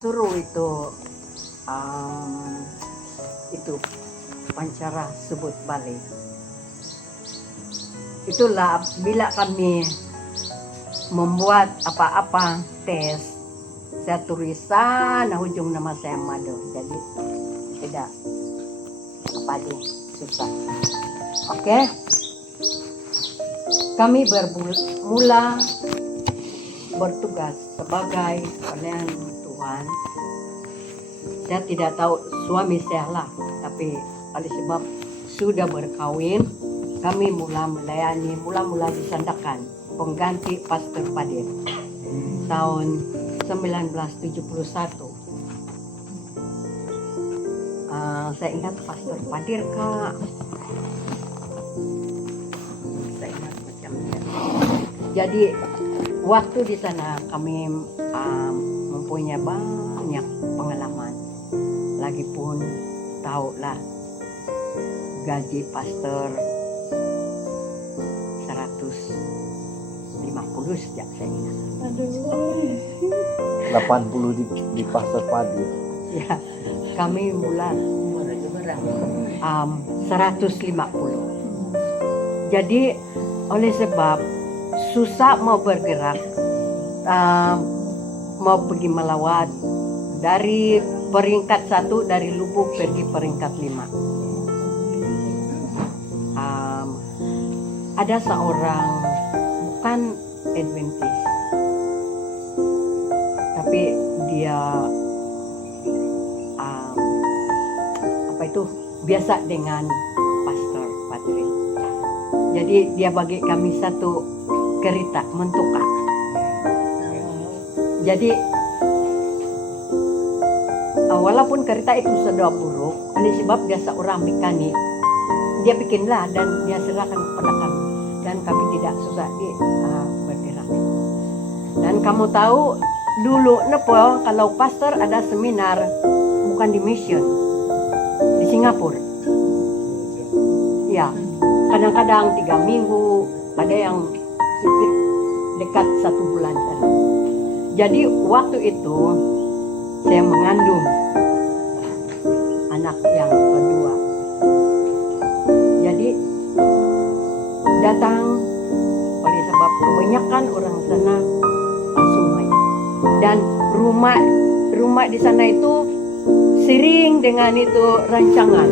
Suruh itu pancara sebut balik. Itulah bila kami membuat apa-apa tes, saya tulis sana ujung nama saya Mado, jadi tidak apa deh susah. Oke, kami bermula bertugas sebagai pelayan Tuhan. Saya tidak tahu suami saya lah, tapi oleh sebab sudah berkawin, kami mula di Sandakan, pengganti Pastor Padir tahun 1971. Saya ingat Pastor Padir, Kak. Saya ingat macamnya. Jadi waktu di sana kami mempunyai banyak pengalaman. Lagipun tahu lah gaji pastor 150 sejak saya ingat. 80 di Pastor Padir. Ya, kami mula 150. Jadi oleh sebab susah mau bergerak, mau pergi melawat dari peringkat 1 dari Lubuk pergi peringkat 5. Ada seorang bukan Adventist, tapi dia biasa dengan Pastor Patri. Jadi dia bagi kami satu kereta mentukar. Jadi walaupun kereta itu sudah buruk, oleh sebab dia seorang mekanik, dia bikinlah dan dia serahkan kepada kami, dan kami tidak susah bergerak. Dan kamu tahu dulu Nepal kalau pastor ada seminar bukan di mission, di Singapura. Ya, kadang-kadang 3 minggu, ada yang sedikit dekat 1 bulan saja. Jadi waktu itu saya mengandung anak yang kedua. Jadi datang oleh sebab kebanyakan orang sana sungai, dan rumah di sana itu sering dengan itu rancangan,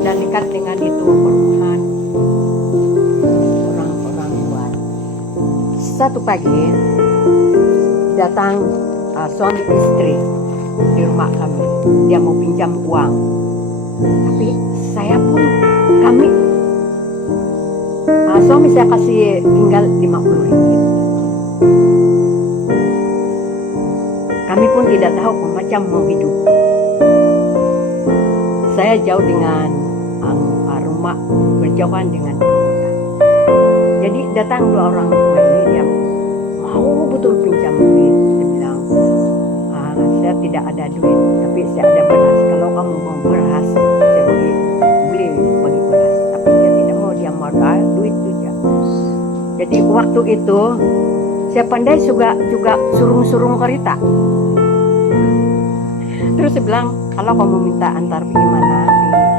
dan dekat dengan itu perumahan orang-orang luar. Satu pagi datang suami istri di rumah kami, dia mau pinjam uang, tapi suami saya kasih tinggal 50 ringgit. Kami pun tidak tahu macam mau hidup. Saya jauh dengan rumah, berjauhan dengan kota. Jadi datang 2 orang tua ini, dia mau betul pinjam duit. Dia bilang, saya tidak ada duit, tapi saya ada beras. Kalau kamu mau beras, saya beli bagi beras. Tapi dia tidak mau, dia mau duit saja. Jadi waktu itu saya pandai juga surung kereta. Terus saya bilang, kalau kamu minta antar pergi mana,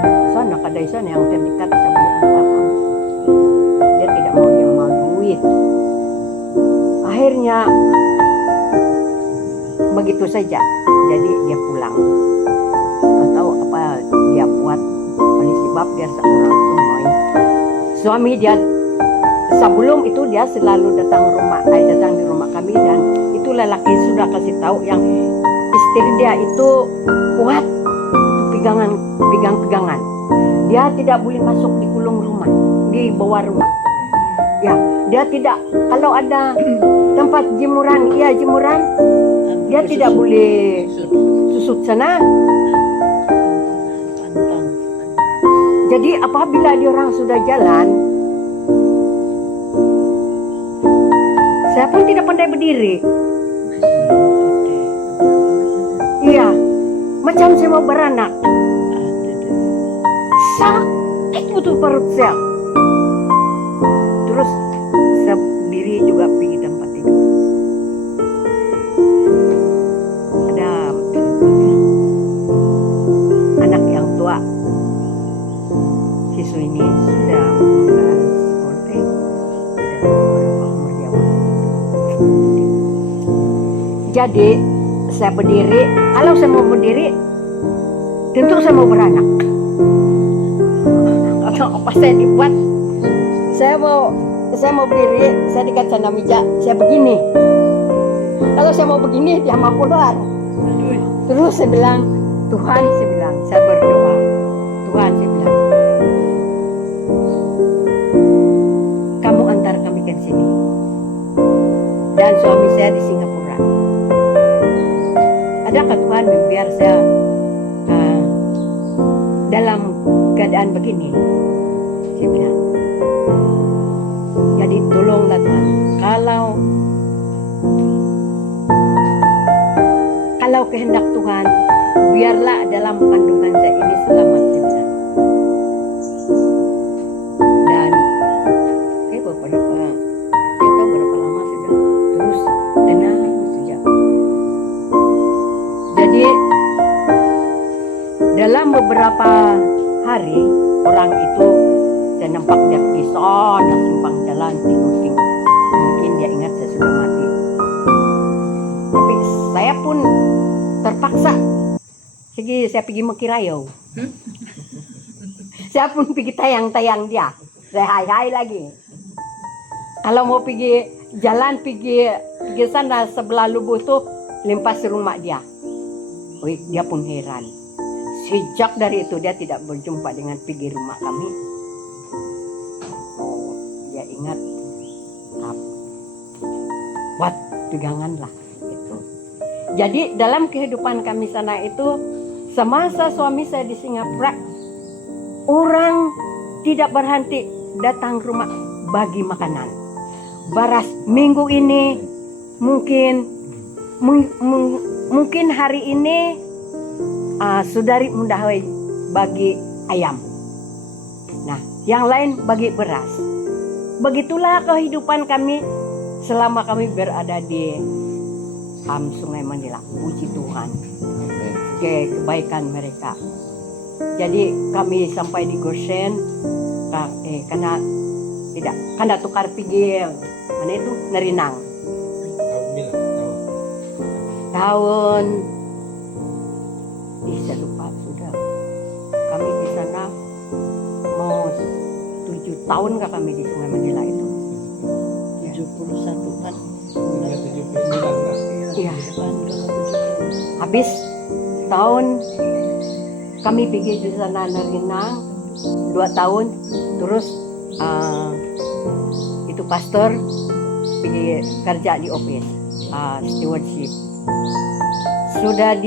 di sana kedai sana yang terdekat, saya beli antar kamu. Dia tidak mau, dia mau duit. Akhirnya begitu saja. Jadi dia pulang. Nggak tahu apa dia buat, oleh sebab dia seorang suami dia. Sebelum itu dia selalu datang di rumah kami, dan itu lelaki sudah kasih tahu yang istri dia itu kuat pegangan. Dia tidak boleh masuk di kulung rumah, di bawah rumah. Ya, dia tidak, kalau ada tempat jemuran, dia tidak boleh susut sana. Jadi apabila dia orang sudah jalan, saya pun tidak pandai berdiri. Iya, macam saya mau beranak. Sakit betul perut saya. Terus saya berdiri juga pergi tempat tidur. Ada bisu ini sudah 14 tidak tahu berapa umur dia waktu itu. Jadi saya berdiri, kalau saya mau berdiri tentu saya mau beranak. Kalau apa saya dibuat, saya mau berdiri, saya di kaca meja, saya begini. Kalau saya mau begini, dia mau keluar. Terus saya bilang, Tuhan, saya berdoa. Tuhan, saya bilang, kamu antar kami ke sini. Dan suami saya di Singapura. Adakah Tuhan biar saya dalam keadaan begini? Saya bilang, jadi tolonglah Tuhan. Kalau kehendak Tuhan, biarlah dalam kandungan saya ini selamat, saya bilang. Dan beberapa lama sudah terus tenang saja. Jadi dalam beberapa hari orang itu saya nampak dia pergi sana simpang jalan ting. Mungkin dia ingat saya sudah mati. Tapi saya pun terpaksa. Saya pergi Mekirayo. Saya pun pergi tayang dia. Saya hai lagi. Kalau mau pergi jalan pergi sana sebelah Lubuk tuh limpas rumah dia. Wih, dia pun heran. Sejak dari itu dia tidak berjumpa dengan pergi rumah kami. Oh, dia ingat buat peganganlah itu. Jadi dalam kehidupan kami sana itu, semasa suami saya di Singapura, orang tidak berhenti datang rumah bagi makanan. Baras minggu ini mungkin hari ini saudari mundahai bagi ayam. Nah, yang lain bagi beras. Begitulah kehidupan kami selama kami berada di Sungai Mandela. Puji Tuhan, kebaikan mereka. Jadi kami sampai di Goshen karena tukar pergi mana itu Nerinang. Tahun saya lupa sudah. Kami di sana mau 7 tahun kami di Sungai Mandela itu. 71 kan. Iya. Habis tahun kami pergi di sana Nerinang 2 tahun, terus itu pastor pergi kerja di office stewardship. Sudah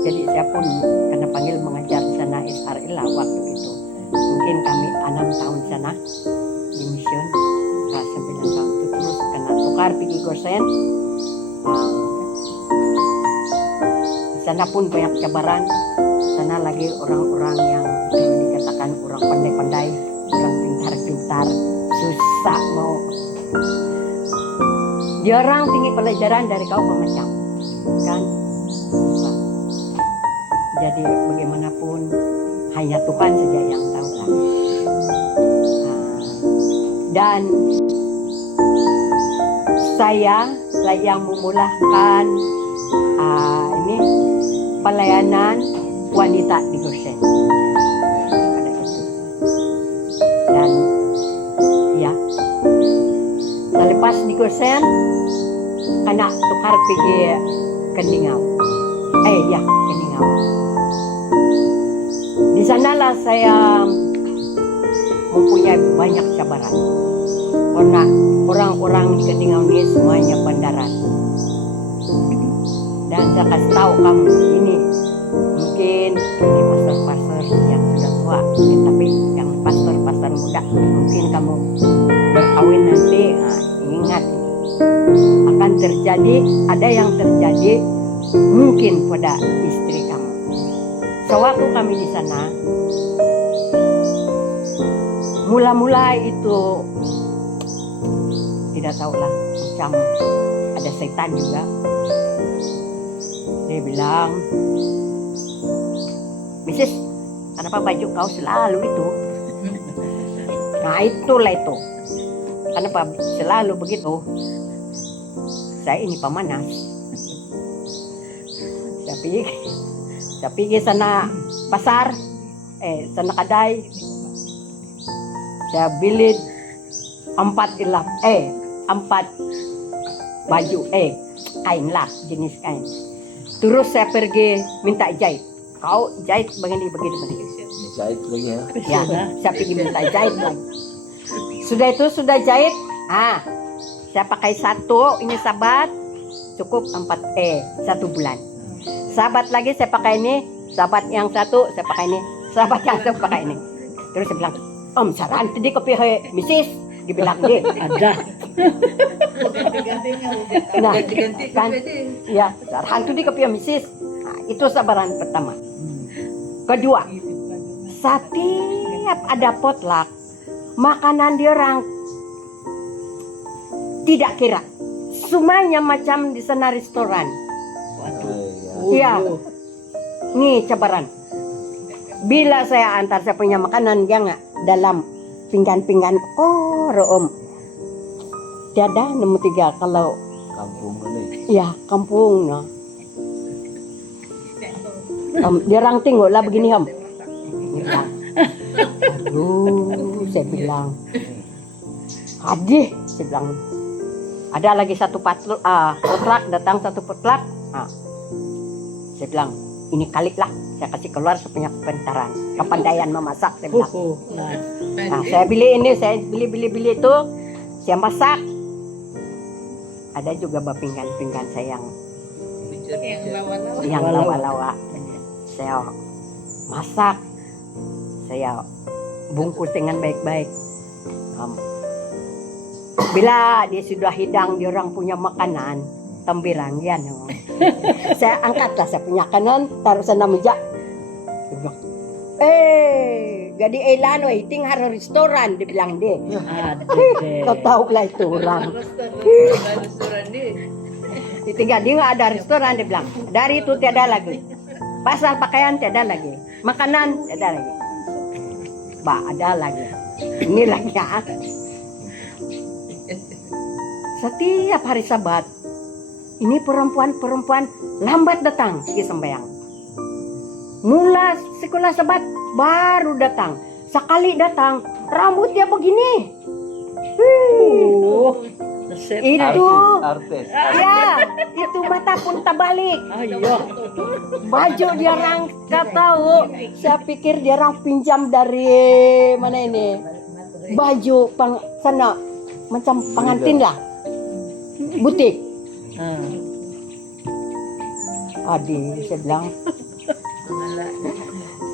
jadi saya pun karena panggil mengajar di sana SRL lah waktu itu. Mungkin kami 6 tahun sana di mission, 9 tahun itu terus kena tukar pergi Gosen. Di sana pun banyak cabaran. Sana lagi orang-orang yang dikatakan orang pandai-pandai, orang pintar-pintar, susah mau. Dia orang tinggi pelajaran dari kau pemecah, kan? Susah. Jadi bagaimanapun hanya Tuhan saja yang tahu lah. Dan saya yang memulakan ini pelayanan wanita di Goshen pada itu. Dan ya, selepas di Goshen kena tukar pergi Kendingau. Kendingau. Di sanalah saya mempunyai banyak cabaran. Karena orang-orang di Kendingau ini semuanya bandaran. Dan saya kasih tahu kamu, ini mungkin ini pastor-pastor yang sudah tua, tapi yang pastor-pastor muda, mungkin kamu berkawin nanti, ingat akan terjadi, ada yang terjadi mungkin pada istri kamu. Sewaktu kami di sana, mula-mula itu tidak tahulah, macam ada setan juga. Dia bilang, Mrs. kenapa baju kau selalu itu? Nah itulah itu. Kenapa selalu begitu? Saya ini pemanas. Saya pergi sana pasar, sana kedai. Saya beli 4 baju, kain lah, jenis kain. Terus saya pergi minta jahit. Kau jahit begini. Jahit lagi ya. Ya, saya pergi minta jahit lagi. Sudah jahit. Saya pakai 1, ini sahabat, cukup 1 bulan. Sahabat lagi saya pakai ini, sahabat yang 1 saya pakai ini, sahabat yang 1 pakai ini. Terus saya bilang, Om saran tadi kopi misis, dibilang dia. Ada. Nah, kan, ya, saran tadi kopi misis. Nah, itu sabaran pertama. Kedua, setiap ada potluck, makanan dia orang tidak kira. Semuanya macam di sana restoran. Iya. Nih cabaran. Bila saya antar saya punya makanan yang dalam pinggan-pinggan, Om. Tiada nemu 3 kalau Kampung ini. ya kampung no. Dia orang tengok lah begini Om. Aduh, saya bilang. Hadih, saya bilang. Ada lagi 1 potluck, datang 1 potluck. Saya bilang, ini kali lah, saya kasih keluar saya punya kepintaran, kepandaian memasak, saya bilang. Nah, saya beli itu, saya masak. Ada juga pinggan-pinggan saya yang lawa-lawa. Saya masak, saya bungkus dengan baik-baik. Bila dia sudah hidang, dia orang punya makanan, tambirang yan. Saya angkatlah saya punya kanon, taruh sana meja. Dia bilang, gadi elan oi, ting haro restoran, dia bilang dia. Kau tahu lah itu orang. Ditinggal dia nggak ada restoran, dia bilang. Dari itu tiada lagi. Pasal pakaian tiada lagi. Makanan tiada lagi. Ada lagi. Ini lagi ya. Setiap hari Sabat, ini perempuan lambat datang ke sembahyang. Mula sekolah Sabat baru datang. Sekali datang, rambut dia begini. Itu, Artis. ya, itu mata pun terbalik. Baju dia orang nggak tahu. Saya pikir dia orang pinjam dari mana ini? Baju sana macam pengantin lah. Butik. Adik, saya bilang.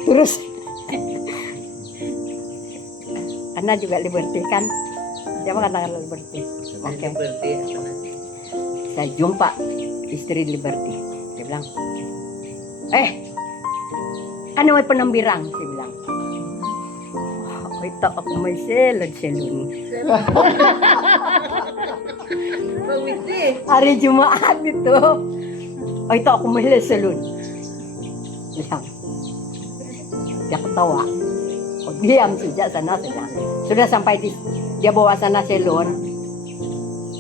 Terus, karena juga liberty kan. Dia mengatakan liberty. Oke. Saya jumpa istri Liberty. Dia bilang, kan awal penambirang, saya bilang. Ito ako may selon. Hari Jumaat itu. Ito ako may selon. Bilang. Dia ketawa. Diam sejak sana saja. Sudah sampai dia bawa sana selon.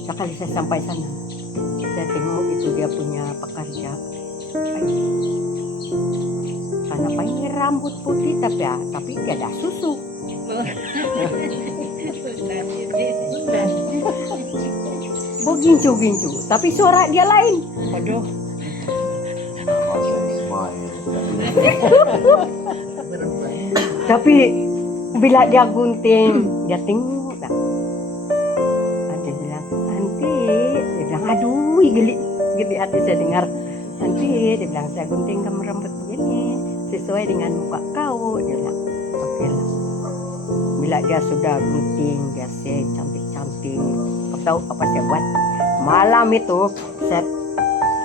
Sekali saya sampai sana, saya tengok itu dia punya pekerja. Kenapa ini rambut putih tapi dia ada susu. Begincu-gincu, tapi suara dia lain. Aduh. Tapi bila dia gunting, dia tengok tak. Dia bilang, nanti, dia bilang, aduh, geli hati saya dengar. Nanti, dia bilang, saya gunting kamu rambut begini, sesuai dengan muka kau. Dia bilang, oke lah. Bila dia sudah gunting, dia set cantik-cantik. Kau tahu apa saya buat? Malam itu, saya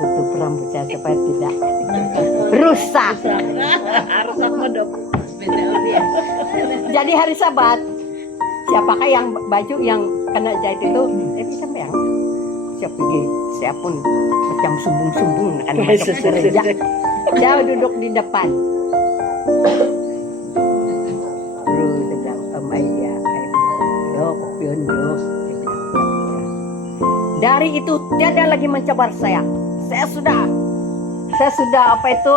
tutup rambut saya supaya tidak rusak. Rusak modok. Jadi hari Sabat, siapakah yang baju yang kena jahit itu, saya bisa bayang. Saya pergi, saya pun macam sumbung-sumbung akan masuk gereja. Saya duduk di depan. Dari itu tiada lagi mencabar saya. Saya sudah apa itu?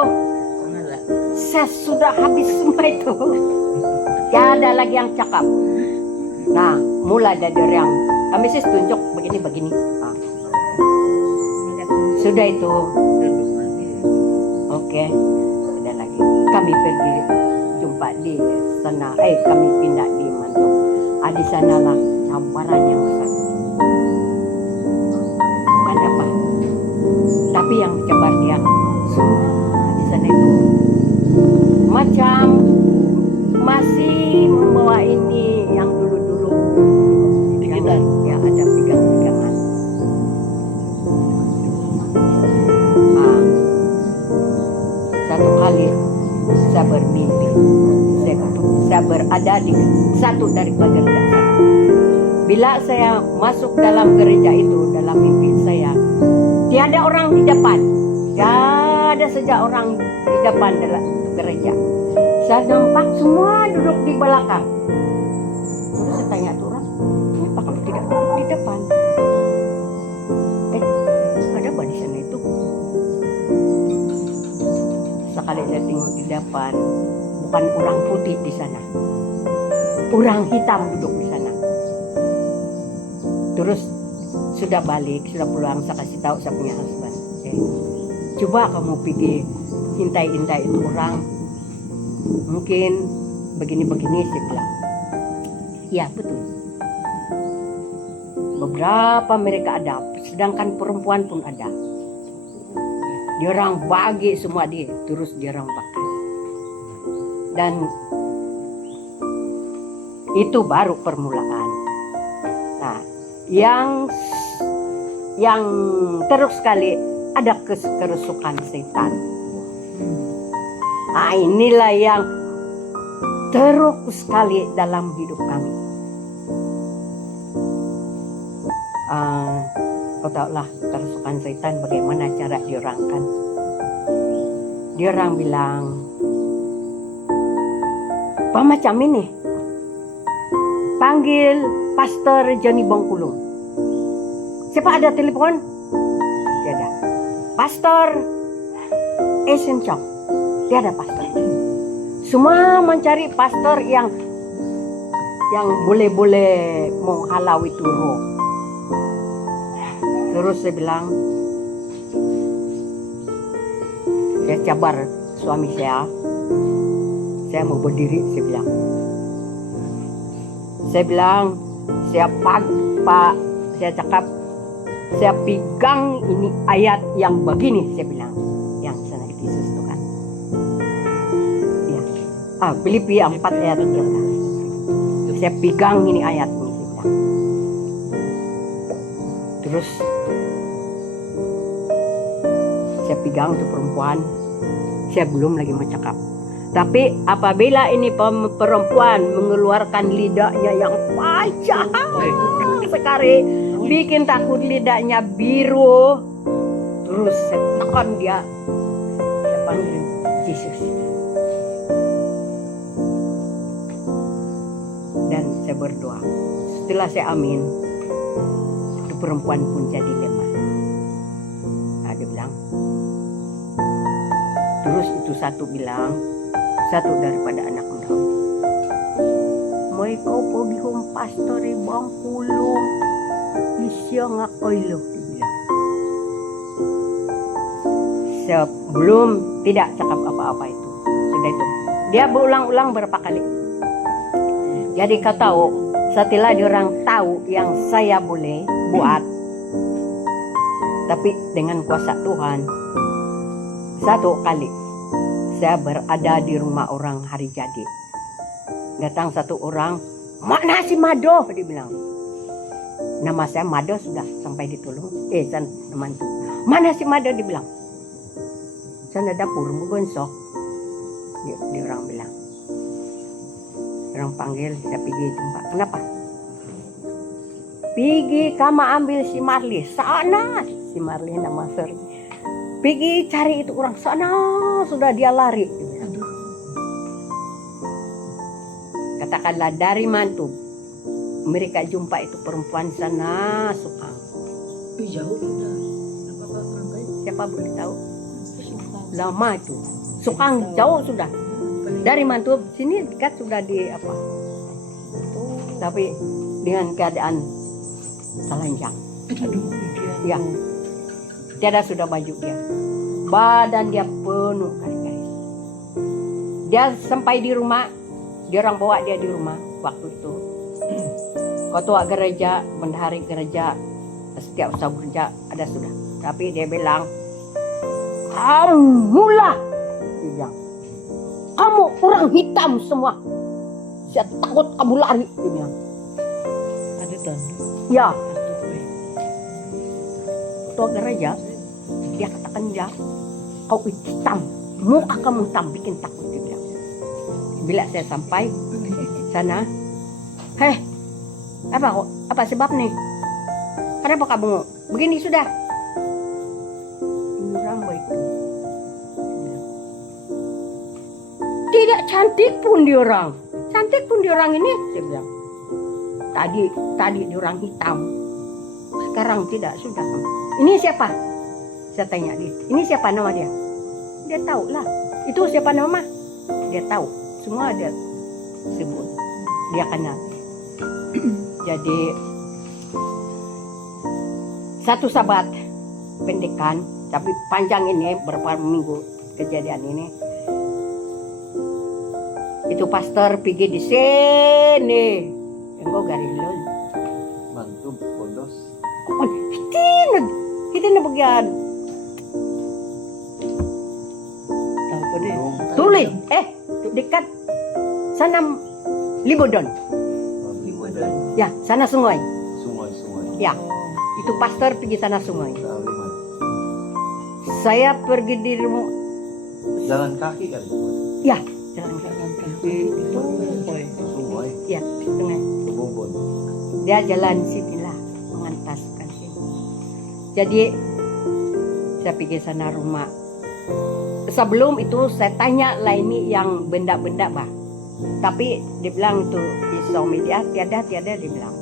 Saya sudah habis semua itu. Tiada lagi yang cakap. Nah, mulai dari yang kami sih tunjuk begini. Nah. Sudah itu. Oke. Ada lagi. Kami pergi jumpa di sana. Kami pindah di Mantuk. Di sanalah cabaran yang besar. Bukan apa. Tapi yang cabar dia semua di sana itu macam masih membawa ini yang dulu-dulu pegangan, ya ada pegangan. Satu kali saya bermimpi, saya berada di satu dari gereja sana. Bila saya masuk dalam gereja itu, dalam mimpi saya, tiada orang di depan, tiada saja orang di depan dalam gereja. Saya nampak semua duduk di belakang. Terus saya tanya tuh orang, kenapa kamu tidak duduk di depan? Ada apa di sana itu? Sekali saya tengok di depan, bukan orang putih di sana, orang hitam duduk di sana. Terus sudah balik, sudah pulang, saya kasih tahu saya punya husband. Coba kamu pergi intai itu orang, mungkin begini saya bilang. Ya betul. Beberapa mereka ada, sedangkan perempuan pun ada. Dia orang bagi semua dia, terus dia orang pakai. Dan itu baru permulaan. Nah, yang terus sekali ada kerusukan setan. Nah, inilah yang terus sekali dalam hidup kami. Kau tahu lah kerusukan setan bagaimana cara diorangkan. Diorang bilang, apa macam ini? Panggil Pastor Johnny Bongkulung. Siapa ada telepon? Tiada. Pastor Asian Chong. Tiada pastor. Semua mencari pastor yang boleh menghalau itu roh. Terus saya bilang, saya cabar suami saya mau berdiri, saya bilang, saya cakap, saya pegang ini ayat yang begini, saya bilang, yang sana di Yesus itu kan. Ya. Filipi 4 ayat 13. Saya pegang ini ayat ini, saya bilang. Terus saya pegang tuh perempuan, saya belum lagi mencakap. Tapi apabila ini perempuan mengeluarkan lidahnya yang panjang sekali, bikin takut lidahnya biru, terus saya tekan dia, saya panggil Yesus. Dan saya berdoa. Setelah saya amin, itu perempuan pun jadi lemah. Nah, dia bilang, terus itu satu daripada anak muda, "May kau pergi home pastor Bongkulung, isya ngakoy lo," dia bilang. Sebelum tidak cakap apa-apa itu, sudah itu. Dia berulang-ulang berapa kali. Jadi kau tahu, setelah diorang tahu yang saya boleh buat, tapi dengan kuasa Tuhan, satu kali saya berada di rumah orang hari jadi. Datang satu orang, "Mana si Mado?" dia bilang. Nama saya Mado sudah sampai ditolong. Teman itu. "Mana si Mado?" dia bilang. "Sana dapur, mau gonsok." Dia orang bilang. Orang panggil, saya pergi jumpa. "Kenapa?" "Pergi kamu ambil si Marli." "Sana." Si Marli nama Seri. "Pergi cari itu orang sana, sudah dia lari." Katakanlah dari mantu mereka jumpa itu perempuan sana sukang. Jauh sudah. Apa sampai? Siapa boleh tahu? Lama itu. Sukang jauh sudah. Dari Mantub sini dekat sudah di apa? Tapi dengan keadaan telanjang. Aduh, Ya. Tiada sudah baju dia. Badan dia penuh garis-garis. Dia sampai di rumah, dia orang bawa dia di rumah waktu itu. Ketua gereja, bendahari gereja, setiap usaha gereja ada sudah. Tapi dia bilang, kamulah, dia bilang, kamu orang hitam semua. Saya takut kamu lari, dia bilang. ada tanda. Ya, ketua gereja, dia katakan dia, kau hitam, muka kamu hitam, bikin takut, dia bilang. Bila saya sampai sana, heh, apa sebab nih? Kenapa kamu begini sudah? Ini rambut itu. Tidak cantik pun dia orang. Cantik pun dia orang ini, saya bilang. Tadi dia orang hitam. Sekarang tidak, sudah. Ini siapa? Saya tanya dia. Ini siapa nama dia? Dia tahu lah. Itu siapa nama? Dia tahu. Semua dia sebut. Dia kenal. Jadi satu sahabat pendekan, tapi panjang ini berapa minggu kejadian ini. Itu pastor pergi di sini, enggak garilol. Mantub, Pondos. Oh, kita na bagian. Tahu deh. Tulis, dekat sana Libodon. Ya, sana sungai. Sungai. Ya, itu pastor pergi sana sungai. Kaliman. Saya pergi di rumah. Jalan kaki kan? Ya, jalan kaki. Sungai. Ya, sungai. Bobon. Dia jalan sinilah mengantaskan sini. Jadi saya pergi sana rumah. Sebelum itu saya tanya lah ini yang benda-benda bah. Tapi dia bilang itu di sosial media tiada dia bilang.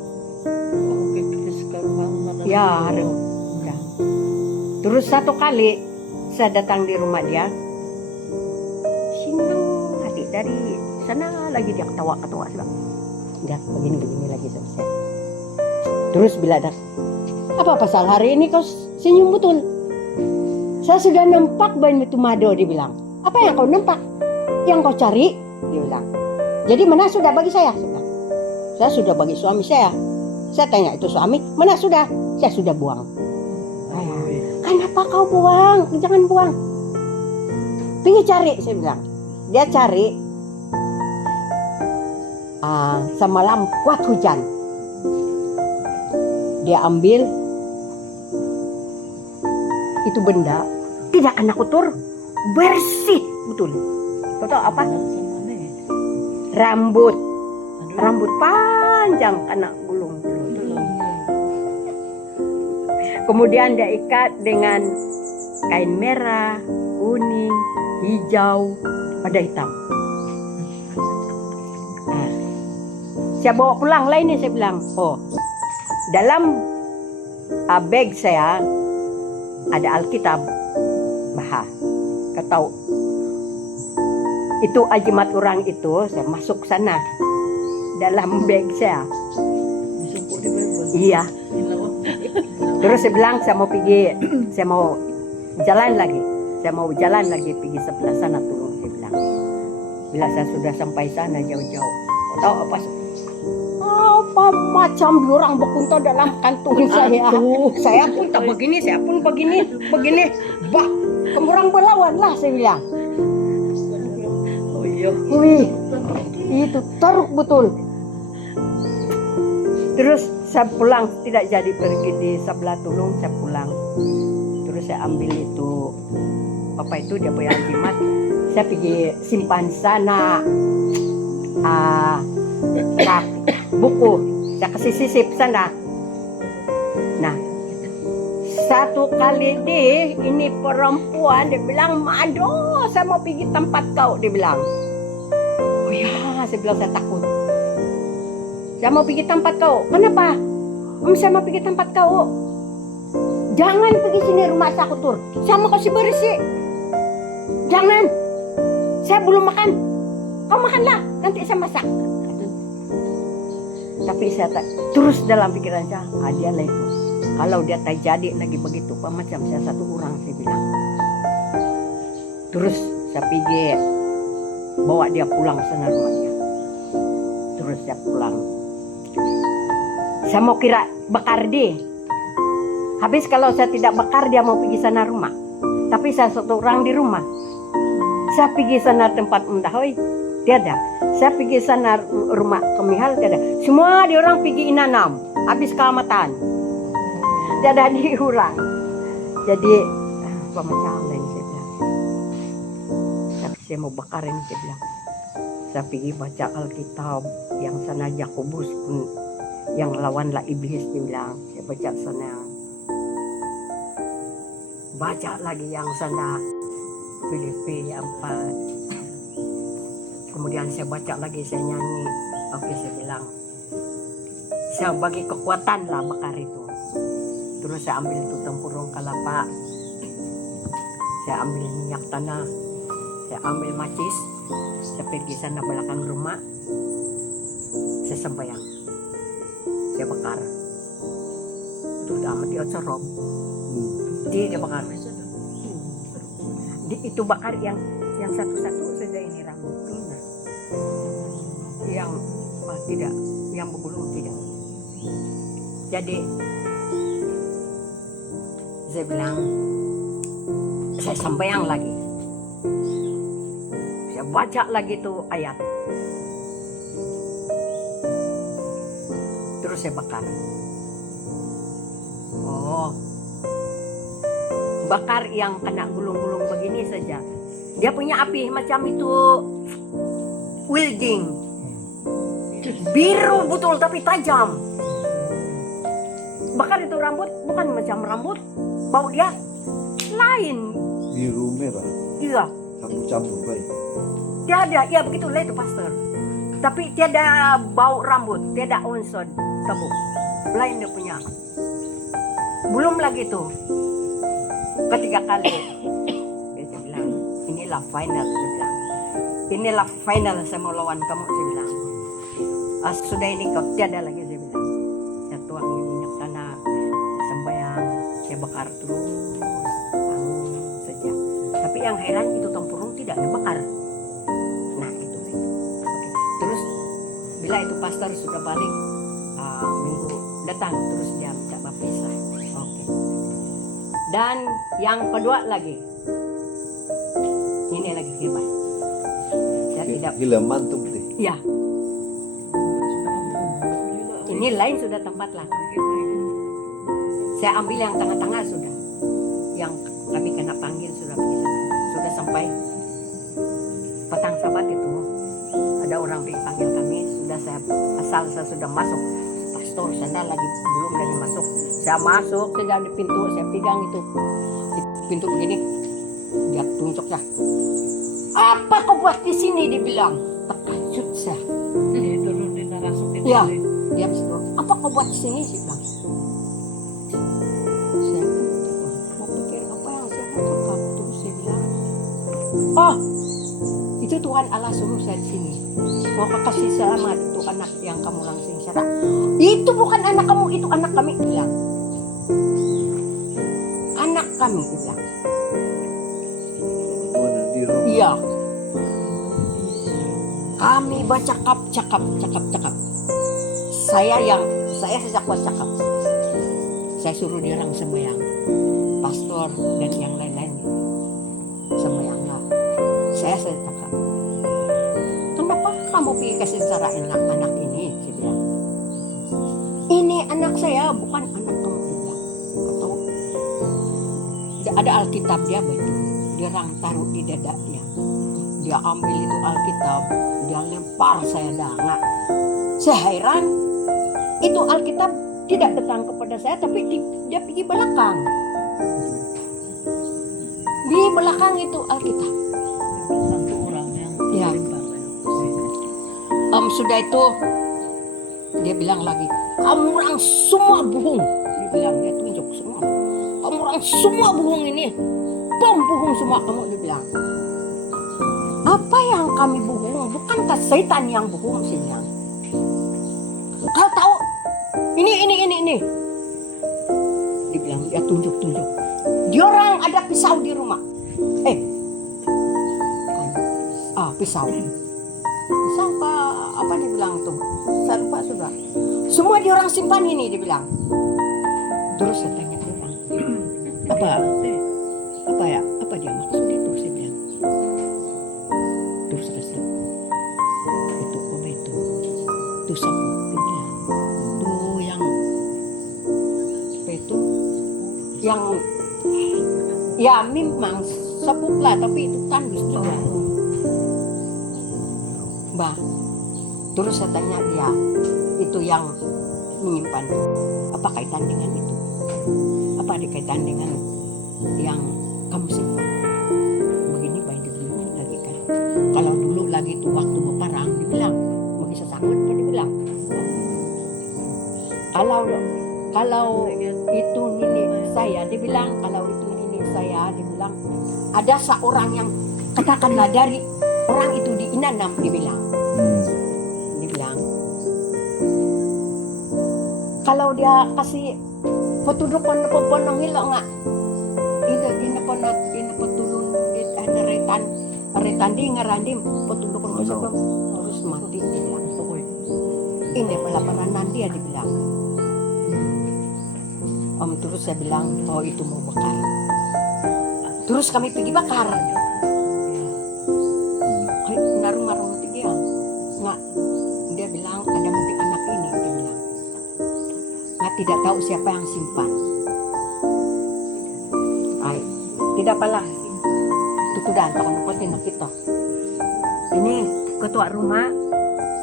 Oke, sekarang mana? Ya harus. Udah. Terus satu kali saya datang di rumah dia. Senang hati dari sana lagi dia ketawa-ketawa bilang. Dia begini lagi sama saya. Terus bila ada apa pasal hari ini kau senyum betul? Saya sudah nampak bayi itu mado, dia bilang. Apa yang kau nampak? Yang kau cari? Dia bilang. Jadi mana sudah bagi saya? Saya sudah bagi suami saya. Saya tanya itu suami, mana sudah? Saya sudah buang. Kenapa kau buang? Jangan buang. Pergi cari, saya bilang. Dia cari. Semalam kuat hujan. Dia ambil itu benda, tidak kena kotor, bersih betul. Kau tahu apa? Rambut panjang kena gulung. Kemudian dia ikat dengan kain merah, kuning, hijau, ada hitam. Saya bawa pulang lah ini, saya bilang. Oh, dalam bag saya ada Alkitab. Bah, kau tahu. Itu ajimat orang itu, saya masuk sana. Dalam bag saya. Disumpuk di bawah. Iya. Terus saya bilang saya mau pergi, saya mau jalan lagi. Saya mau jalan lagi pergi sebelah sana tolong, saya bilang. Bila saya sudah sampai sana jauh-jauh. Kau tahu apa? Apa macam diorang berkumpul dalam kantung saya. Saya pun tak begini, saya pun begini. Bah, kamu orang berlawan lah, saya bilang. Oh iya. Wih, itu teruk betul. Terus saya pulang, tidak jadi pergi di sebelah Tulung, saya pulang. Terus saya ambil itu, apa itu dia punya jimat. Saya pergi simpan sana. Buku, saya kasih sisip sana. Nah, satu kali ini perempuan dia bilang, "Aduh, saya mau pergi tempat kau," dia bilang. Oh ya, saya bilang saya takut. Saya mau pergi tempat kau. Kenapa? Saya mau pergi tempat kau. Jangan pergi sini rumah saya kotor. Saya mau kasih bersih. Jangan. Saya belum makan. Kau makanlah, nanti saya masak. Tapi saya tak, terus dalam pikiran saya, dia lah itu. Kalau dia tak jadi lagi begitu, macam saya satu orang saya bilang. Terus saya pergi bawa dia pulang sana rumahnya. Terus saya pulang. Saya mau kira bakar dia. Habis kalau saya tidak bakar dia mau pergi sana rumah. Tapi saya satu orang di rumah. Saya pergi sana tempat mendahoi, tiada. Saya pergi sana rumah kemihal, tiada. Semua di orang pergi inanam. Habis kelamatan. Tiada diulang. Jadi pemecah lain saya bilang. Tapi saya mau bakar ini saya bilang. Saya pergi baca Alkitab yang sana Yakobus pun yang lawanlah iblis dia bilang. Saya baca sana. Baca lagi yang sana Filipi 4. Kemudian saya baca lagi, saya nyanyi. Oke, saya bilang. Saya bagi kekuatan lah bakar itu. Terus saya ambil itu tempurung kelapa. Saya ambil minyak tanah. Saya ambil macis. Saya pergi sana belakang rumah. Saya sembahyang. Saya bakar. Itu udah amat dia sorok. Dia bakar. Itu bakar yang satu-satu saja ini rambut tuna. Yang tidak, yang bergulung tidak. Jadi saya bilang, saya sembahyang lagi. Saya baca lagi tuh ayat. Terus saya bakar. Oh, bakar yang kena gulung-gulung begini saja. Dia punya api macam itu welding. Biru betul tapi tajam. Bakar itu rambut bukan macam rambut. Bau dia lain. Biru merah. Iya. Campur-campur baik. Tiada, ya begitulah itu pastor. Tapi tiada bau rambut, tiada unsur tebu. Lain dia punya. Belum lagi tuh. Ketiga kali dia bilang inilah final, dia bilang inilah final saya mau lawan kamu, saya bilang sudah ini kau tiada lagi, saya bilang. Saya tuang minyak tanah, sembahyang, saya bakar terus saja. Tapi yang heran itu tempurung tidak dibakar. Nah itu. Oke. Terus bila itu pastor sudah balik minggu datang, terus dia minta baptisan. Oke. Dan yang kedua lagi, ini lagi hebat. Saya tidak. Gila mantap deh. Ya. Ini lain sudah tempat lah. Saya ambil yang tengah-tengah sudah. Yang kami kena panggil sudah pergi sana. Sudah sampai petang Sabat itu. Ada orang panggil kami. Sudah asal saya sudah masuk. Pastor sana lagi belum lagi masuk. Saya masuk, saya di pintu, saya pegang itu di pintu begini, dia tunjuk saya. Apa kau buat di sini? Dibilang. Terkejut saya. Dia turun di narasuk Ya, dia bilang, apa kau buat di sini? Saya bilang. Saya mau pikir apa yang saya mau cakap, terus saya bilang, oh, itu Tuhan Allah suruh saya di sini. Mau kasih selamat itu anak yang kamu langsung serah. Itu bukan anak kamu, itu anak kami, bilang. Anak kami, bilang. Iya. Kami bercakap. Saya sejak kuat cakap. Saya suruh dia orang sembahyang. Pastor dan yang lain-lain sembahyanglah. Saya cakap. Kenapa kamu pilih kasih cara anak ini? Saya bilang. Ini anak saya, bukan anak kamu, bilang. Atau ada Alkitab dia begitu. Dia orang taruh di dada dia. Dia ambil itu Alkitab, dia lempar saya dangak. Saya heran, itu Alkitab tidak datang kepada saya, tapi dia pergi belakang. Di belakang itu Alkitab. satu orang yang Ya. Sudah itu dia bilang lagi, kamu orang semua bohong. Dia bilang, dia tunjuk semua. Kamu buang semua buhung ini. Buang semua kamu, dia bilang. Apa yang kami buhung? Bukankah setan yang buhung, saya bilang. Kau tahu? Ini. Dia bilang, dia tunjuk. Dia orang ada pisau di rumah. Pisau. Pisau apa dia bilang tuh? Saya lupa sudah. Semua dia orang simpan ini, dia bilang. Terus saya tanya dia orang, apa dia maksud itu, saya bilang. Terus saya bilang, itu apa itu sapu, dia bilang. Tuh yang apa itu? Yang ya memang sapuk lah, tapi itu tandus juga. Bah, terus saya tanya dia, itu yang menyimpan apa kaitan dengan itu? Apa ada kaitan dengan yang kamu simpan? Begini baik dulu lagi kan. Kalau dulu lagi itu waktu berperang, dibilang mau bisa sanggup kan, dibilang. Kalau itu nenek saya, dibilang kalau itu nenek saya, dibilang ada seorang yang katakanlah dari orang itu di Inanam, dibilang. Dibilang kalau dia kasih petunjuk ponong hilang nggak? Itu ina petulun retan di ngarandim petunjuk ponong terus mati, dibilang. Ini pelaparan dia, dibilang. Terus saya bilang, oh itu mau bakar. Terus kami pergi bakar. Narung tiga. Nggak, dia bilang ada mati anak ini, dia bilang. Nggak, tidak tahu siapa yang simpan. Tidak apalah. Itu dah tak numpatin kita. Ini ketua rumah,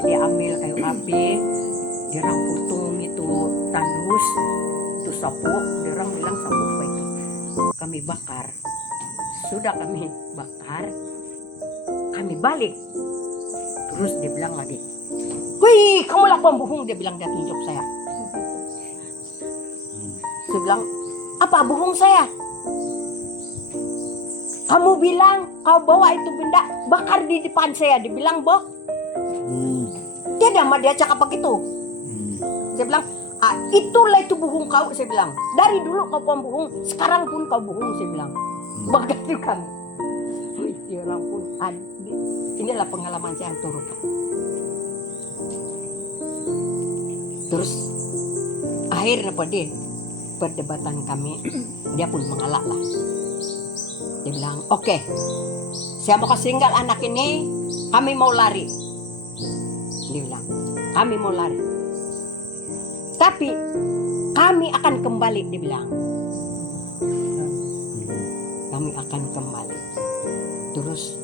dia ambil kayu api, dia orang potong itu tandus, itu sapuk, dia orang bilang sapuk baik. Kami bakar. Sudah kami bakar, kami balik. Terus dia bilang lagi, wih, kamu lah pembohong, dia bilang, dia tunjuk saya. Saya bilang, apa bohong saya? Kamu bilang kau bawa itu benda bakar di depan saya, dibilang boh. Tidak mah dia cakap begitu. Saya bilang, itulah itu bohong kau, saya bilang. Dari dulu kau pembohong, sekarang pun kau bohong, saya bilang. Begitu kan. Ya orang pun inilah pengalaman saya yang turun. Terus akhirnya pada perdebatan kami, dia pun mengalah lah. Dia bilang, oke, saya mau kasih tinggal anak ini, kami mau lari. Dia bilang, kami mau lari. Tapi kami akan kembali, dia bilang. Kami akan kembali. Terus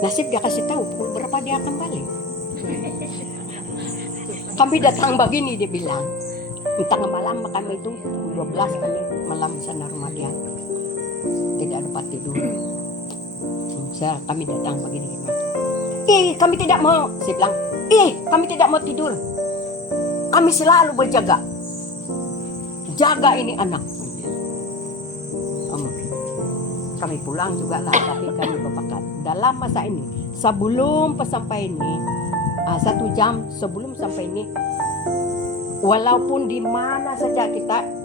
nasib dia kasih tahu pukul berapa dia akan balik. Kami datang begini, dia bilang. Tengah malam kami itu 12 kami malam sana rumah dia. Tidak dapat tidur. Kami datang begini. Kami tidak mau. Saya bilang, kami tidak mau tidur. Kami selalu berjaga. Jaga ini anak. Kami pulang juga lah, tapi kami berpakat. Dalam masa ini, sebelum sampai ini, 1 jam sebelum sampai ini, walaupun di mana saja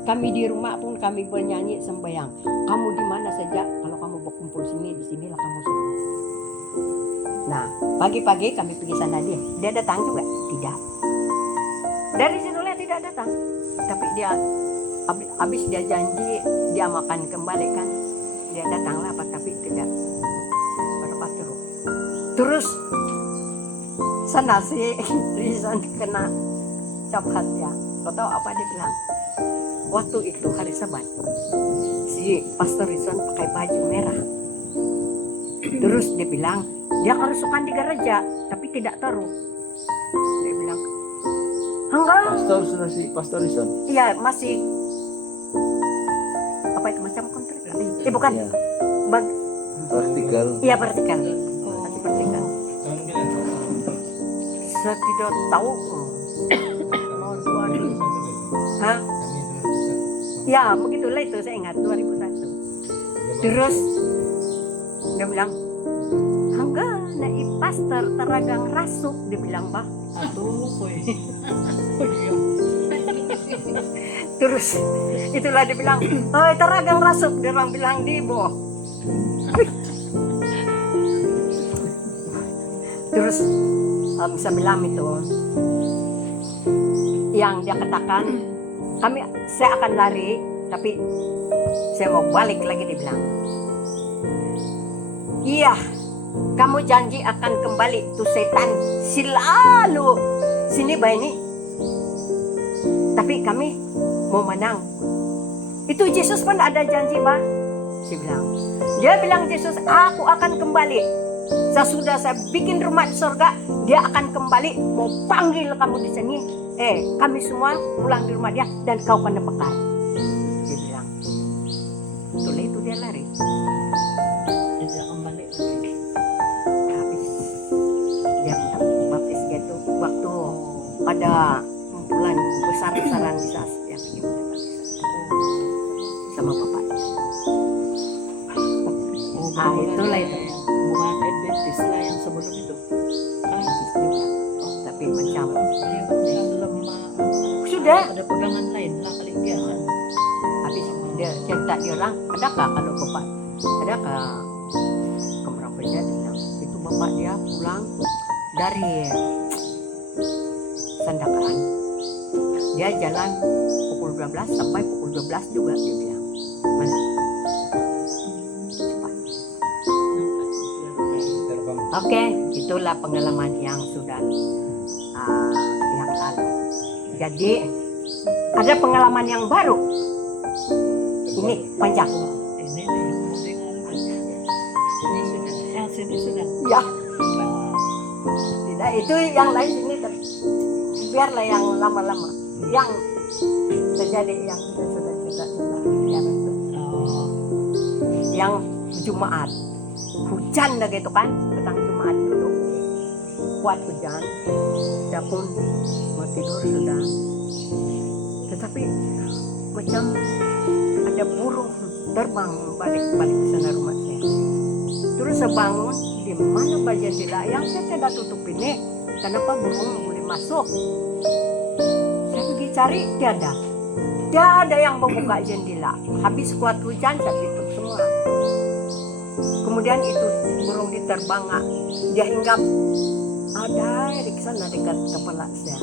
kami di rumah pun kami bernyanyi sembahyang. Kamu di mana saja, kalau kamu berkumpul sini, di sinilah kamu semua. Nah, pagi-pagi kami pergi sana dia datang juga? Tidak. Dari situlah tidak datang. Tapi dia habis dia janji dia makan kembali kan, dia datanglah tapi tidak berapa terus. Terus sana si Rizan kena capat ya. Kau tahu apa dia bilang? Waktu itu hari Sabat, si Pastor Rizan pakai baju merah. Terus dia bilang, dia kerasukan di gereja, tapi tidak taruh. Dia bilang, enggak. Pastor sudah si Pastor Rizan. Iya, masih apa itu macam kontrak? Bukan. Ya. Bag- Praktikal. Iya, vertikal. Masih vertikal. Saya tidak tahu. Hah? Ya, begitulah itu saya ingat 2001. Terus dia bilang, "Hangga na pastor taragang rasuk," dia bilang, "Bah." Aduh, boy. Terus itulah dia bilang, "Oh, taragang rasuk," dia orang bilang di boh. Terus saya bilang itu yang dia katakan, saya akan lari, tapi saya mau balik lagi, dia bilang. Iya, kamu janji akan kembali tuh setan selalu sini ini. Tapi kami mau menang. Itu Yesus pun ada janji, Pak. Dia bilang Yesus, aku akan kembali. Sesudah saya bikin rumah di surga, dia akan kembali mau panggil kamu di sini. Kami semua pulang di rumah dia dan kau kena bekal. Dia bilang. Itulah itu dia lari. Dia kembali lagi. Habis dia baptis gitu waktu ada kumpulan besar-besaran di Asia sama bapaknya. Itulah itu. Bukan Adventist lah yang sebelum itu. Adventist juga. Tapi macam Yang lemah. sudah. Ada pegangan lain lah kali dia kan. Habis dia cerita dia orang, adakah kalau bapak, adakah kemerapa dia bilang itu bapak dia pulang dari Sandakan, dia jalan pukul 12 sampai pukul 12 juga, dia bilang malam. Cepat. Oke, itulah pengalaman yang sudah yang lalu. Jadi ada pengalaman yang baru. Ini panjang. Ini nih, ini sudah. Yang sini sudah. Ya. Tidak, itu yang lain sini biarlah yang lama-lama. Yang terjadi yang sudah biar itu. Oh, Yang Jumat. Hujan dah gitu kan, petang Jumat dulu. Kuat hujan. Saya pun mau tidur sudah. Tetapi macam ada burung terbang balik-balik ke sana rumah saya. Terus saya bangun, di mana bagian jendela yang saya tidak tutup ini? Kenapa burung boleh masuk? Saya pergi cari, tiada. Tiada yang membuka jendela. Habis kuat hujan, saya tutup semua. Kemudian itu burung diterbang, dia hinggap ada di sana dekat kepala saya.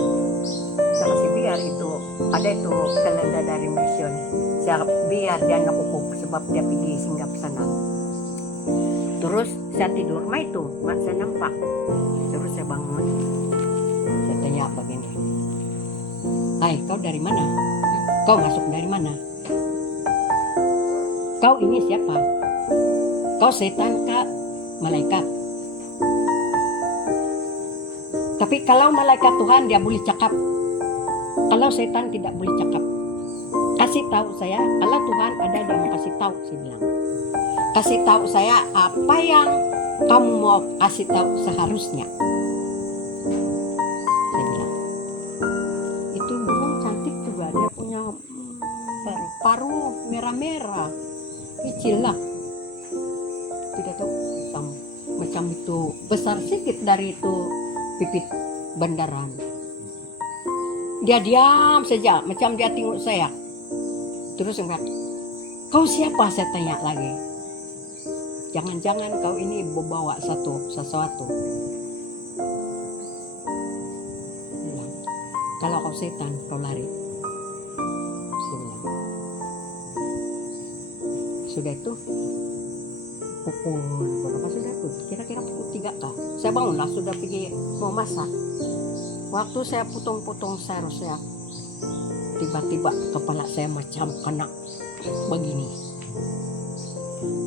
Saya kasih biar itu ada itu kalender dari mission. Saya biar dia nakupuk sebab dia pergi singgap sana. Terus saya tidur, itu mak saya nampak. Terus saya bangun, saya tanya begini, "Hai, kau dari mana? Kau masuk dari mana? Kau ini siapa? Kau setan kah? Malaikat?" Tapi kalau malaikat Tuhan dia boleh cakap. Kalau setan tidak boleh cakap. Kasih tahu saya, kalau Tuhan ada dia mau kasih tahu, saya bilang. Kasih tahu saya apa yang kamu mau kasih tahu seharusnya. Saya bilang. Itu burung cantik juga, dia punya paruh merah-merah. Kecil lah. Tidak tahu macam itu besar sedikit dari itu pipit bandaran. Dia diam saja, macam dia tengok saya. Terus enggak, "Kau siapa?" saya tanya lagi. "Jangan-jangan kau ini membawa sesuatu." Bilang, "Kalau kau setan, kau lari." Saya bilang. Sudah itu pukul berapa sudah tuh? Kira-kira pukul 3 kah? Saya bangunlah, sudah pergi mau masak. Waktu saya potong-potong sayur saya, tiba-tiba kepala saya macam kena begini.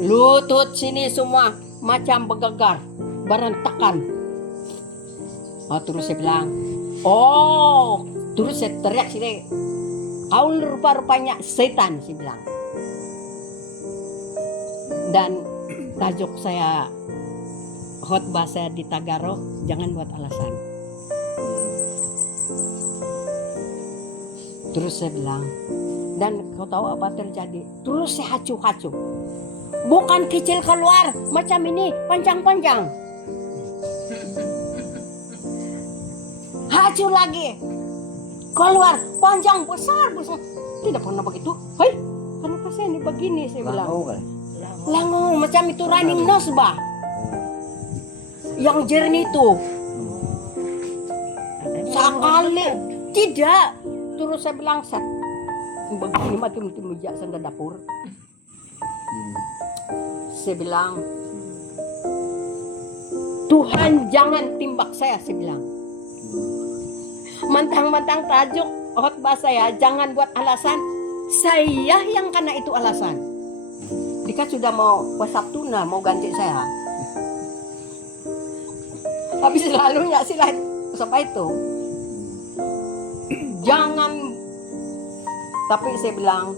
Lutut sini semua macam bergegar, berantakan. Terus saya bilang, terus saya teriak sini, "Kau rupa-rupanya setan," saya bilang. Dan tajuk saya, khotbah saya di Tagalog, jangan buat alasan. Terus saya bilang, Dan kau tahu apa terjadi? Terus saya hacu-hacu. Bukan kecil keluar macam ini, panjang-panjang. Hacu lagi. Keluar panjang besar. Tidak pernah begitu. Hei, kenapa saya ini begini, saya bilang. Langau kan? Lango macam itu running nose bah. Yang jernih itu. Sekali tidak. Terus saya bilang sat. Begini mati mujak senda dapur. Saya bilang, Tuhan jangan timbak saya bilang. Mantang-mantang tajuk khotbah saya, jangan buat alasan. Saya yang kena itu alasan. Dika sudah mau WhatsApp tuna, mau ganti saya. Habis lalu ya silah siapa itu. Jangan. Tapi saya bilang,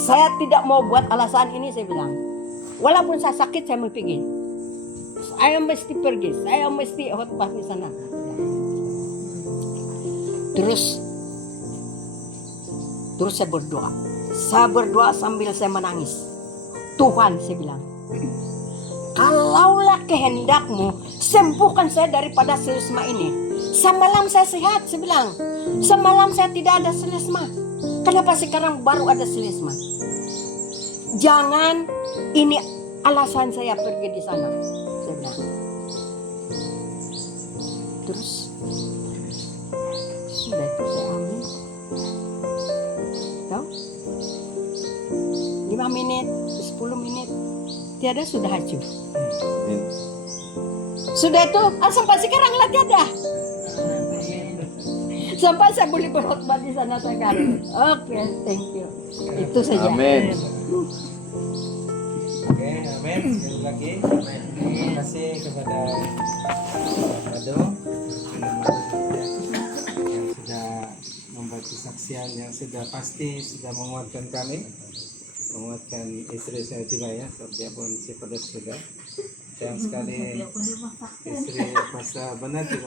saya tidak mau buat alasan ini, saya bilang. Walaupun saya sakit, saya mau pergi. Saya mesti pergi, saya mesti khotbah di sana. Terus saya berdoa. Saya berdoa sambil saya menangis. Tuhan, saya bilang, kalaulah kehendakmu, sembuhkan saya daripada selesma ini. Semalam saya sehat, saya bilang. Semalam saya tidak ada selesma. Kenapa sekarang baru ada selesma? Jangan ini alasan saya pergi di sana, saya bilang. Terus sudah itu saya ambil. Tahu? 5 menit, 10 menit, tiada sudah hancur. Sudah itu, sampai sekarang lah tiada. Sampai saya boleh berkhotbah di sana sekarang. Oke, thank you. Itu saja. Amin. Oke, amin. Sekali lagi. Terima kasih kepada Ado yang sudah membuat kesaksian yang sudah pasti sudah menguatkan kami, menguatkan istri saya juga ya, dia pun si pedas juga. Sayang sekali istri Pastor Benar juga